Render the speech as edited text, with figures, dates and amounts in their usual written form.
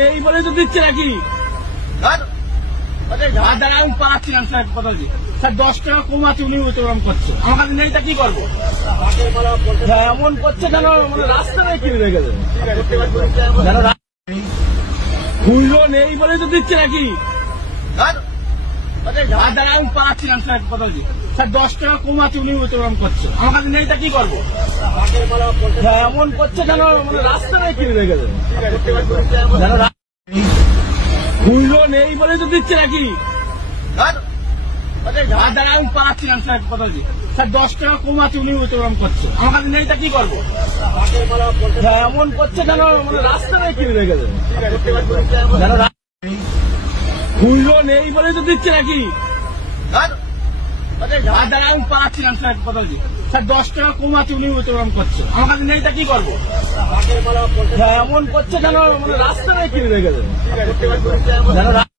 নেই বলে তো দিচ্ছে নাকি? দাদা আমি পাচ্ছিলাম স্যার কথা দিয়ে স্যার 10 টাকা কমাচ্ছে উনি ওরকম করছে আমার কাছে নেই তা কি করবো? এমন করছে কেন মানে রাস্তা নেই কিনে রেখেছে খুঁজলো নেই বলে তো দিচ্ছে নাকি? দাদা আমি পাচ্ছিলাম স্যার কথা দিয়ে স্যার 10 টাকা কমাচ্ছে উনি ওরকম করছে আমার কাছে নেই তা কি করবো? এমন করছে কেন মানে রাস্তা নেই কিনে রেখেছে খুঁজলো নেই বলে তো দিচ্ছে নাকি? দাদা আমি পাচ্ছিলাম স্যার কথা দিয়ে স্যার 10 টাকা কমাচ্ছে উনি ওরকম করছে আমার কাছে নেই তা কি করবো? এমন করছে কেন মানে রাস্তা নেই কিনে রেখেছে খুঁজলো নেই বলে তো দিচ্ছে নাকি? দাদা আমি পাচ্ছিলাম স্যার কথা দিয়ে স্যার 10 টাকা কমাচ্ছে উনি ওরকম করছে আমার কাছে নেই তা কি করবো? এমন করছে কেন মানে রাস্তা নেই কিনে রেখেছে